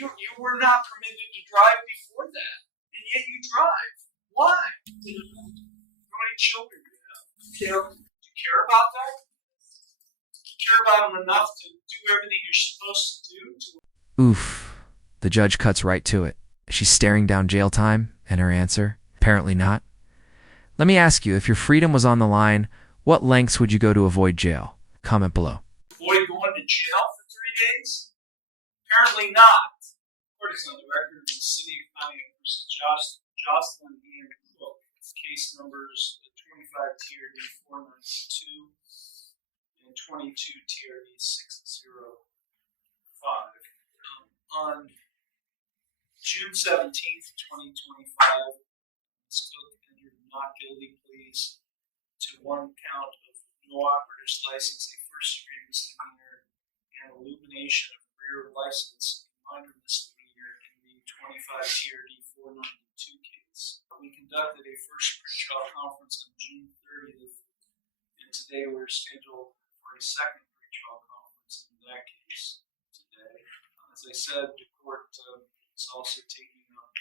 You were not permitted to drive before that, and yet you drive. Why? How many children do you have? Do you care about that? Do you care about them enough to do everything you're supposed to do? Oof. The judge cuts right to it. She's staring down jail time, and her answer? Apparently not. Let me ask you, if your freedom was on the line, what lengths would you go to avoid jail? Comment below. Avoid going to jail for 3 days? Apparently not. Court is on the record of the City of Banaya versus Jocelyn and Cook. Case numbers 25 TRD 492 and 22 TRD 605. On June 17th, 2025, Ms. Cook entered not guilty pleas to one count of no operator's license, a first-degree misdemeanor, and illumination of rear license, a minor misdemeanor, in the 25 TRD 492 case. We conducted a first pretrial conference on June 30th, and today we're scheduled for a second pretrial conference in that case today. As I said, the court is also taking up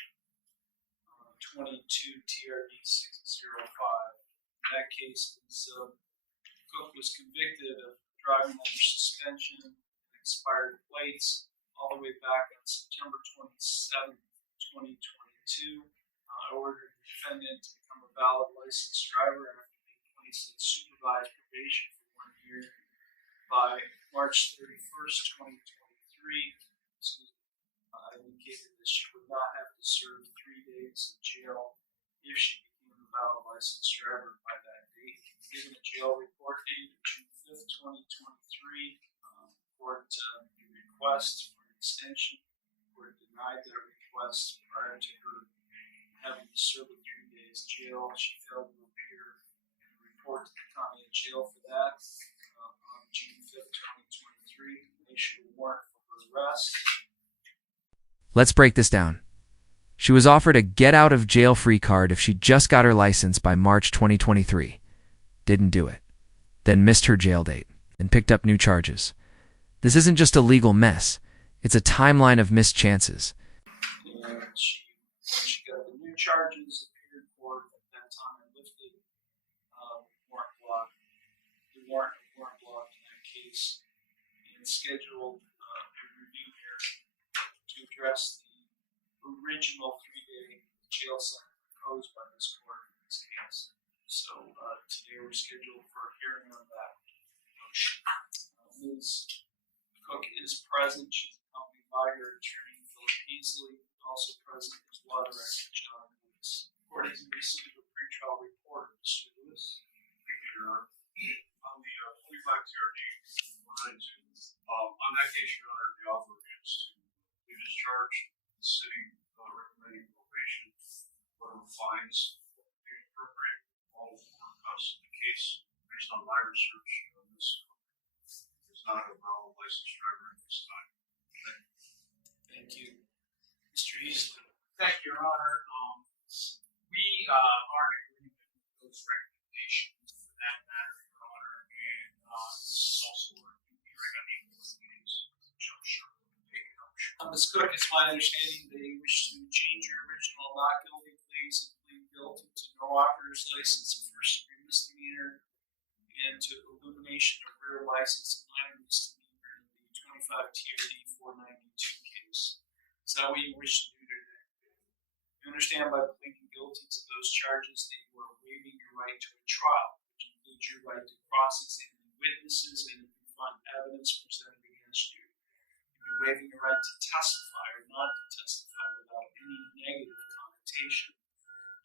22 TRD 605. In that case, Cook was convicted of driving under suspension and expired plates all the way back on September 27th, 2022. I ordered the defendant to become a valid licensed driver after being placed in supervised probation for 1 year by March 31st, 2023. I indicated that she would not have to serve 3 days in jail if she became a valid licensed driver by that date. Given a jail report date of June 5th, 2023, court request for an extension. The court denied that request prior to her having to serve 3 days jail. She failed to appear and report to the county jail for that. On June 5th, 2023, they issued a warrant for her arrest. Let's break this down. She was offered a get-out-of-jail-free card if she just got her license by March 2023. Didn't do it. Then missed her jail date and picked up new charges. This isn't just a legal mess. It's a timeline of missed chances. And she got the new charges, appeared in court at that time, and lifted warrant block. The warrant block in that case, and scheduled a review hearing to address the original 3-day jail sentence imposed by this court in this case. So today we're scheduled for a hearing on that motion. Ms. Cook is present. She's accompanied by her attorney, Faisla. Also present is Law Director John Lewis. The court has received a pretrial report. Mr. Lewis. Thank you, Your Honor. On the 25 TRD 492, on that case, Your Honor, the offer is to discharge the city recommending probation, whatever fines be appropriate, all for us. The case, based on my research, this is not a valid licensed driver at this time. Thank you. Mr. Easley. Thank you, Your Honor. We are in agreement with those recommendations for that matter, Your Honor, and this is also a hearing on the case, which I'm sure will take it up. Ms. Cook, it's my understanding that you wish to change your original not guilty pleas and plead guilty to no operator's license, a first-degree misdemeanor, and to illumination of rear license, a minor misdemeanor, in the 25 TRD 492 case. Is that what you wish to do today? You understand by pleading guilty to those charges that you are waiving your right to a trial, which includes your right to cross-examine witnesses and confront evidence presented against you. You're waiving your right to testify or not to testify without any negative connotation.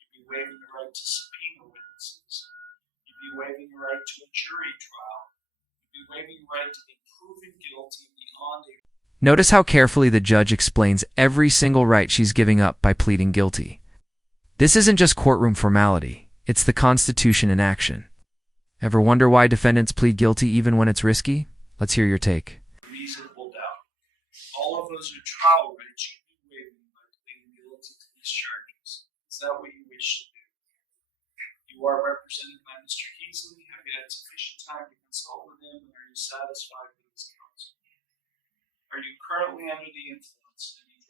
You'd be waiving the right to subpoena witnesses. You'd be waiving your right to a jury trial. You'd be waiving your right to be proven guilty beyond a... Notice how carefully the judge explains every single right she's giving up by pleading guilty. This isn't just courtroom formality, it's the Constitution in action. Ever wonder why defendants plead guilty even when it's risky? Let's hear your take. Reasonable doubt. All of those are trial rights you'd be waiving by pleading guilty to these charges. Is that what you wish to do? You are represented by Mr. Kisi. Have you had sufficient time to consult with him, and are you satisfied with his counsel? Are you currently under the influence of any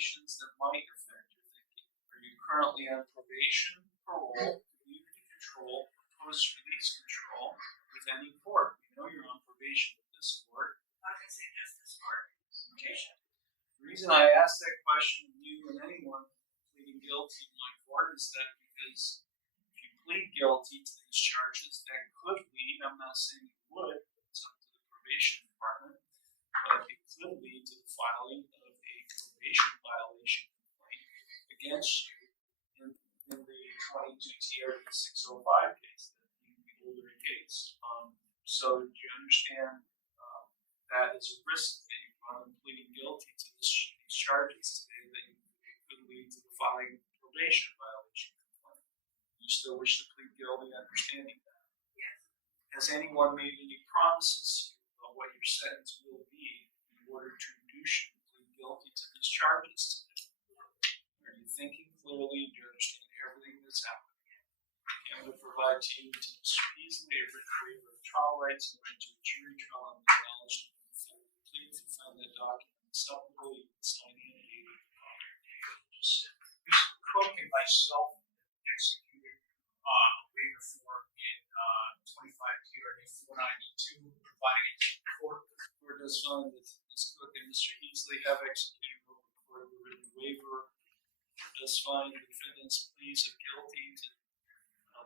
limitations that might affect your thinking? Are you currently on probation, parole, community control, or post-release control with any court? You know you're on probation with this court. I can say just this part. Okay. The reason I asked that question of you and anyone pleading guilty in my court is that because if you plead guilty to these charges, that could lead, I'm not saying it would, it's up to the probation department, but it could lead to the filing of a probation violation complaint against you in the 22 TRD 605 case, the older case. So do you understand that is a risk that you run in pleading guilty to these charges today that could lead to the filing of a probation violation complaint? You still wish to plead guilty, understanding that? Yes. Has anyone made any promises about what your sentence will be in order to induce you to plead guilty to these charges today? Are you thinking clearly and do you understand everything that's happening? I'm going to provide to you to Mr. Easley a written waiver of trial rights and right to a jury trial on the acknowledgement of the full plea. If you find that document acceptable, you can sign in and you can Mr. Cook and myself executed a waiver form in 25 TRD 492, providing it to the court. The court does find that Ms. Cook and Mr. Easley have executed a written waiver. It does find the defendant's pleas of guilty to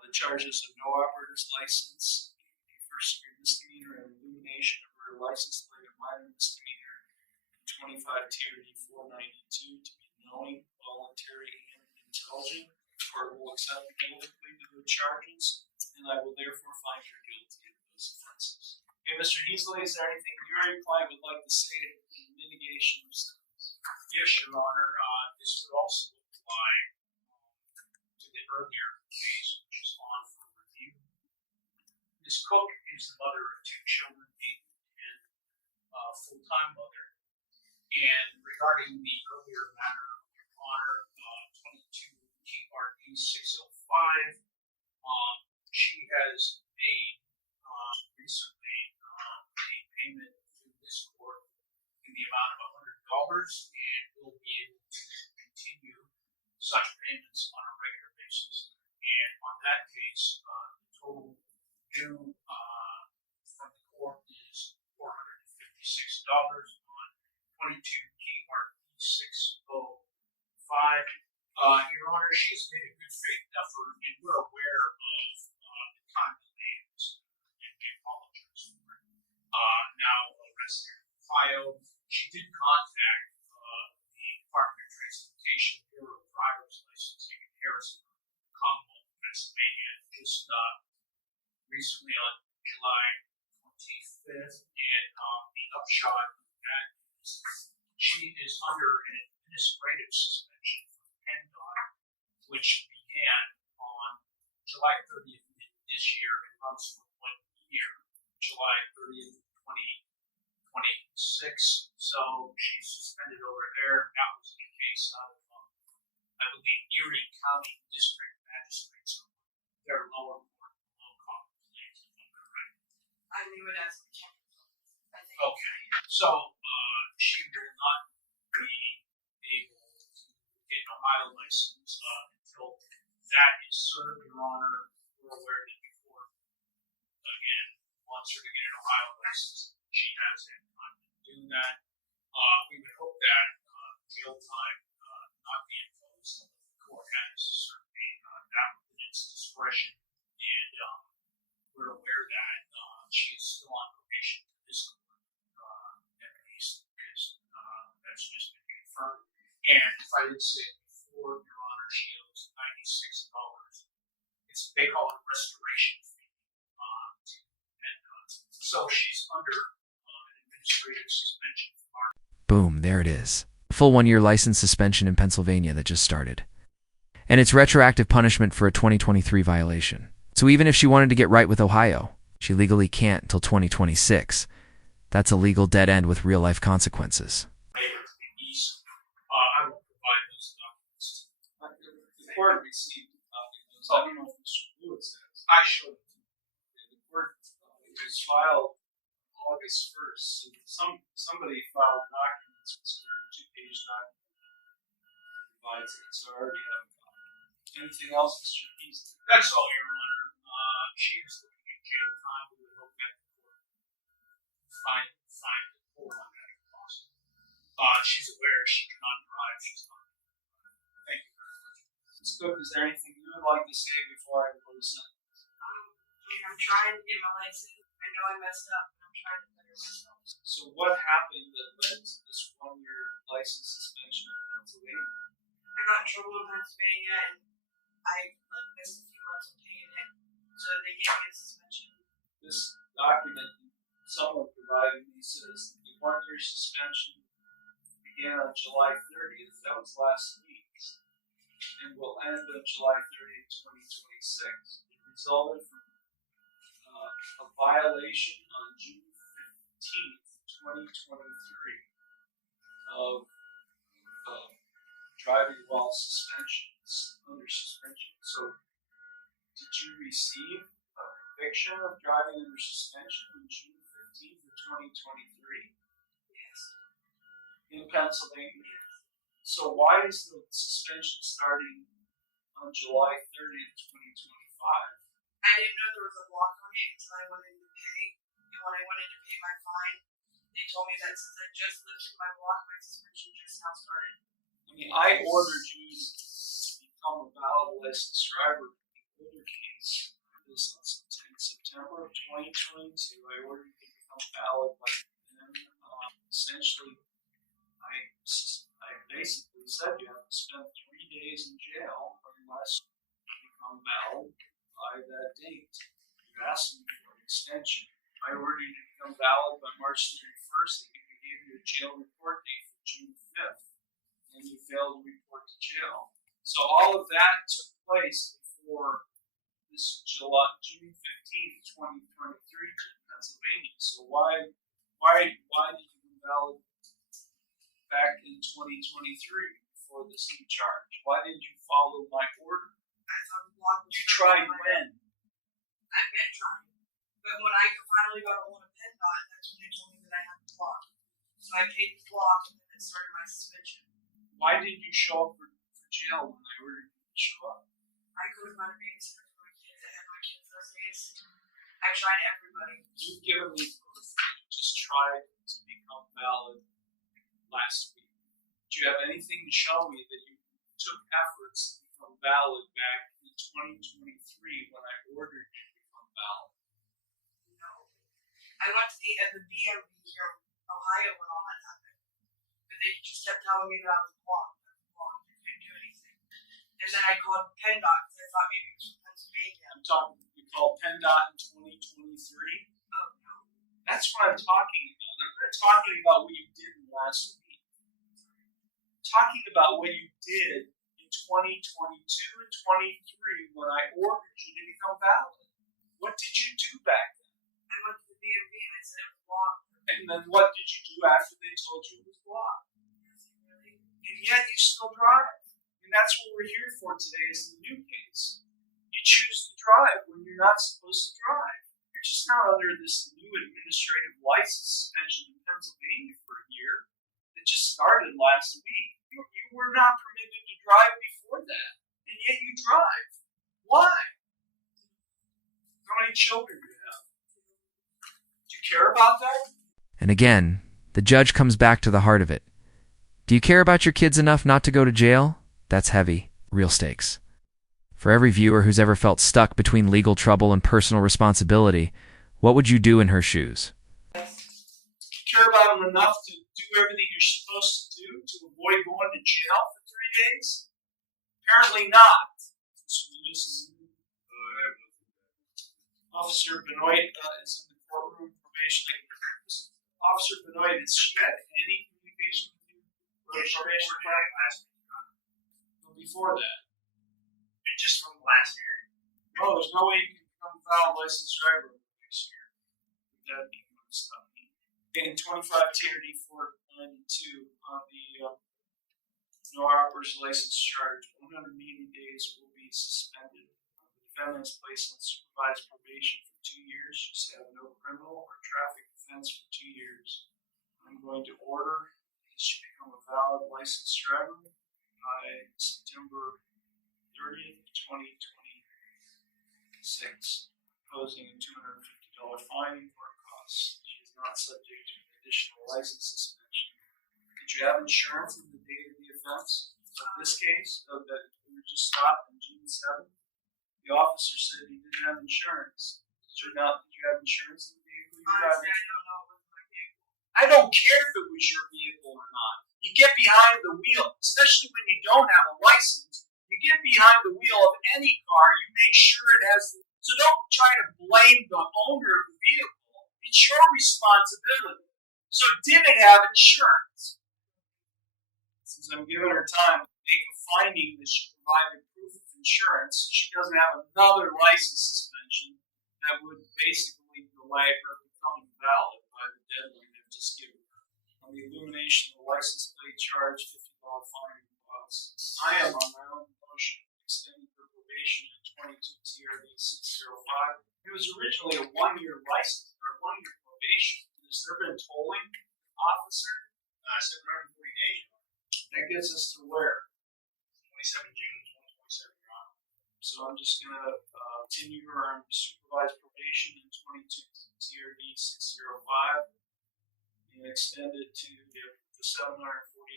the charges of no operator's license, a first-degree misdemeanor, and elimination of her license plate, a minor misdemeanor, and 25 TRD 492 to be knowing, voluntary, and intelligent. The court will accept the guilty plea to the charges, and I will therefore find her guilty of those offenses. Okay, Mr. Easley, is there anything your client would like to say in mitigation of sentence? Yes, Your Honor. This would also apply to the earlier case, which is on for review. Ms. Cook is the mother of two children, and a full-time mother. And regarding the earlier matter, Your Honor, 22 TRD 605, she has made recently a payment to this court in the amount of $100 and will be able to continue such payments on a regular basis. And on that case, the total due from the court is $456 on 22 TRD 605. Your Honor, she has made a good faith effort, and we're aware of the time delays, and we apologize for it. Now, a resident of Ohio, she did contact the Department of Transportation Bureau of Driver's Licensing in Harrisburg, Commonwealth of Pennsylvania, just recently on July 25th, and the upshot of that is she is under an administrative suspension from PennDOT, which began on July 30th this year and runs for 1 year, July 30th, 2026. So she's suspended over there. That was in a case out of, I believe, Erie County District Magistrates Court, their lower court, low-cost claims, if I'm correct. I knew it as a check. I think. Okay, so she will not be able to get an Ohio license until that is served, Your Honor. We're aware that the court, again, wants her to get an Ohio license. She has had time to do that. We would hope that jail time not be imposed. The court has certainly that within its discretion, and we're aware that she is still on probation to this court, at least, because that's just been confirmed. And if I didn't say it before, Your Honor, she owes $96. They call it restoration fee to PennDOT. So she's under an administrative suspension from our. Boom, there it is. Full 1-year license suspension in Pennsylvania that just started. And it's retroactive punishment for a 2023 violation. So even if she wanted to get right with Ohio, she legally can't until 2026. That's a legal dead end with real-life consequences. I will provide those documents. The court received a copy of those. I don't know if Mr. Lewis has. I showed it to you. The court was filed August 1st. So somebody filed documents, which were 2-page documents. provides it, so I already have a copy. Anything else, Mr. Kisi? That's all, Your Honor. She is looking at jail time. We would hope that the court find the court on that if possible. She's aware she cannot drive. She's not. Thank you very much. Ms. Cook, is there anything you would like to say before I close sentence? I'm trying to get my license. I know I messed up, but I'm trying to better myself. So what happened that led to this 1-year license suspension in Pennsylvania? I got in trouble in Pennsylvania, and I missed a few months of paying it, so they gave me a suspension. This document someone provided me says the 1-year suspension began on July 30th. That was last week, and will end on July 30th, 2026. It resulted from a violation on June 15th, 2023 of driving while under suspension. So, did you receive a conviction of driving under suspension on June 15th of 2023? Yes. In Pennsylvania? So why is the suspension starting on July 30th, 2025? I didn't know there was a block on it until I went in to pay. And when I went in to pay my fine, they told me that since I just lifted my block, my suspension just now started. I mean, I ordered you to become a valid licensed driver in the older case. This on September of 2022. I ordered you to become valid by then. Essentially, I basically said you have to spend 3 days in jail unless you become valid by that date. You asked me for an extension. I ordered you to become valid by March 31st. I gave you a jail report date for June 5th, and you failed to report to jail. So all of that took place before this June 15th, 2023 to Pennsylvania. So why did you be valid back in 2023 before this new charge? Why didn't you follow my order? I thought the block was You tried when? I've been trying. But when I finally got a hold of PennDOT, that's when they told me that I had the block. So I paid the block and then it started my suspension. Why didn't you show up for jail when I ordered you to show up? I could have found a babysitter for my kids. I had my kids those days. I tried everybody. You've given me proof that you just tried to become valid last week. Do you have anything to show me that you took efforts to become valid back in 2023 when I ordered you to become valid? No. I went to the DMV here in Ohio when all that happened. But they just kept telling me that I was blocked. I couldn't do anything. And then I called PennDOT because I thought maybe it was from Pennsylvania. You called PennDOT in 2023? Oh, no. That's what I'm talking about. I'm not talking about what you did in last week. I'm talking about what you did in 2022 and 23 when I ordered you to become valid. What did you do back then? I went to the DMV and it said it was blocked. And then what did you do after they told you it was blocked? Nothing really. And yet you still drive. And that's what we're here for today is the new case. You choose to drive when you're not supposed to drive. You're just not under this new administrative license suspension in Pennsylvania for a year. It just started last week. You were not permitted to drive before that. And yet you drive. Why? How many children do you have? Do you care about that? And again, the judge comes back to the heart of it. Do you care about your kids enough not to go to jail? That's heavy, real stakes. For every viewer who's ever felt stuck between legal trouble and personal responsibility, what would you do in her shoes? Do you care about them enough to do everything you're supposed to do to avoid going to jail for 3 days? Apparently not. Officer Benoit is in the courtroom. Probation. Officer Benoit, has she had any communication with you? Before that? Just from last year. No, there's no way you can become a valid licensed driver next year. That'd be one stuff. In 25 TRD 492 on the no operator's license charge, 180 days will be suspended. The defendant is placed on supervised probation for 2 years. She shall have no criminal or traffic offense for 2 years. I'm going to order that she become a valid licensed driver. by September 30th, 2026, imposing a $250 fine and court costs. She is not subject to an additional license suspension. Did you have insurance in the date of the offense? In this case, that we were just stopped on June 7th, the officer said he didn't have insurance. Did you have insurance in the vehicle you were driving? Honestly, I don't know if it was my vehicle. I don't care if it was your vehicle or not. You get behind the wheel, especially when you don't have a license. You get behind the wheel of any car, you make sure it has. So don't try to blame the owner of the vehicle. It's your responsibility. So did it have insurance? Since I'm giving her time, make a finding that she provided proof of insurance, so she doesn't have another license suspension that would basically delay her becoming valid by the deadline they've just given her. On the illumination of the license plate charge, $50 fine costs. I am on my own motion extending her probation in 22 TRD 605. It was originally a 1-year license or 1-year probation. Has there been tolling, officer? 740 days. That gets us to where? 27 June 2027, Your Honor. So I'm just going to continue her on supervised probation in 22 TRD 605 and extend it to the 740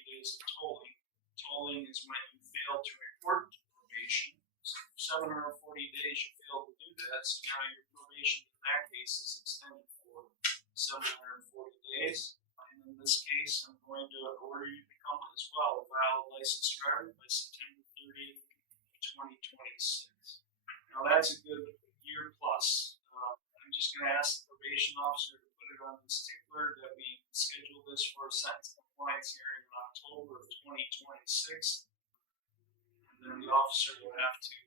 days of tolling. Tolling is when you fail to report probation. So 740 days you failed to do that, so now your probation in that case is extended for 740 days. And in this case, I'm going to order you to become as well a valid licensed driver by September 30th, 2026. Now that's a good year plus. I'm just going to ask the probation officer to put it on the stickler that we schedule this for a sentence compliance hearing in October of 2026. And then the officer will have to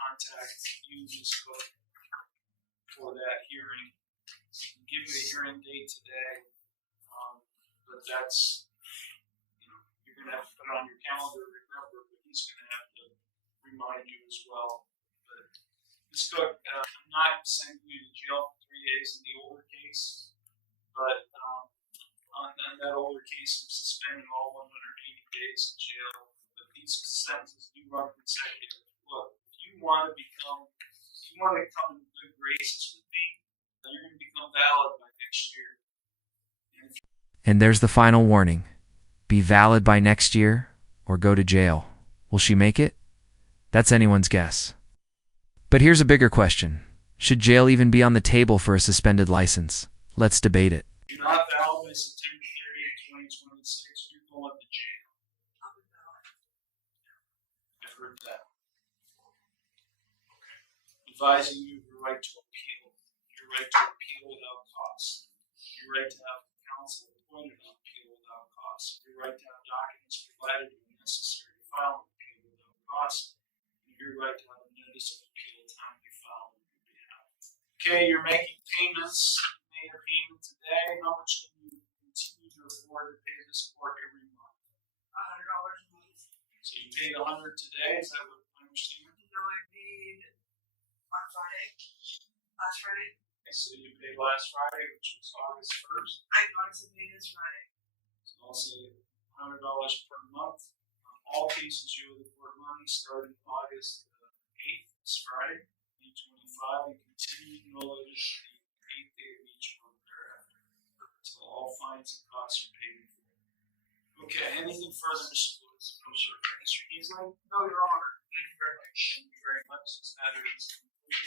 contact you, Ms. Cook, for that hearing. We can give you a hearing date today, but that's, you're going to have to put it on your calendar, remember, but he's going to have to remind you as well. But Ms. Cook, I'm not sending you to jail for 3 days in the older case, but on that older case, I'm suspending all 180 days in jail. But these sentences do run consecutive. Look, if you want to come in good graces with me, then you're going to become valid by next year. And there's the final warning. Be valid by next year or go to jail. Will she make it? That's anyone's guess. But here's a bigger question. Should jail even be on the table for a suspended license? Let's debate it. If you're not valid by September 30th, 2026, you're going to jail. I've heard that. Advising you of your right to appeal. Your right to appeal without cost. Your right to have counsel appointed on appeal without cost. Your right to have documents provided when necessary to file an appeal without cost. And your right to have a notice of appeal timely filed on your behalf. Okay, you're making payments. You made a payment today. How much can you continue to afford to pay this court every month? $100 a month. So you paid $100 today. Is that what I understand? No, I paid on Friday. Last Friday. Okay, so you paid last Friday, which was August 1st. I honestly paid this Friday. So I'll say $100 per month. On all cases, you owe the court money starting August 8th, this Friday, 2025, and continuing no later than the 8th day of each month thereafter, until all fines and costs are paid for. Okay, anything further, Mr. Lewis? No, sir. Mr. Heasley? No, Your Honor. Thank you very much. Thank you very much. This matter is concluded.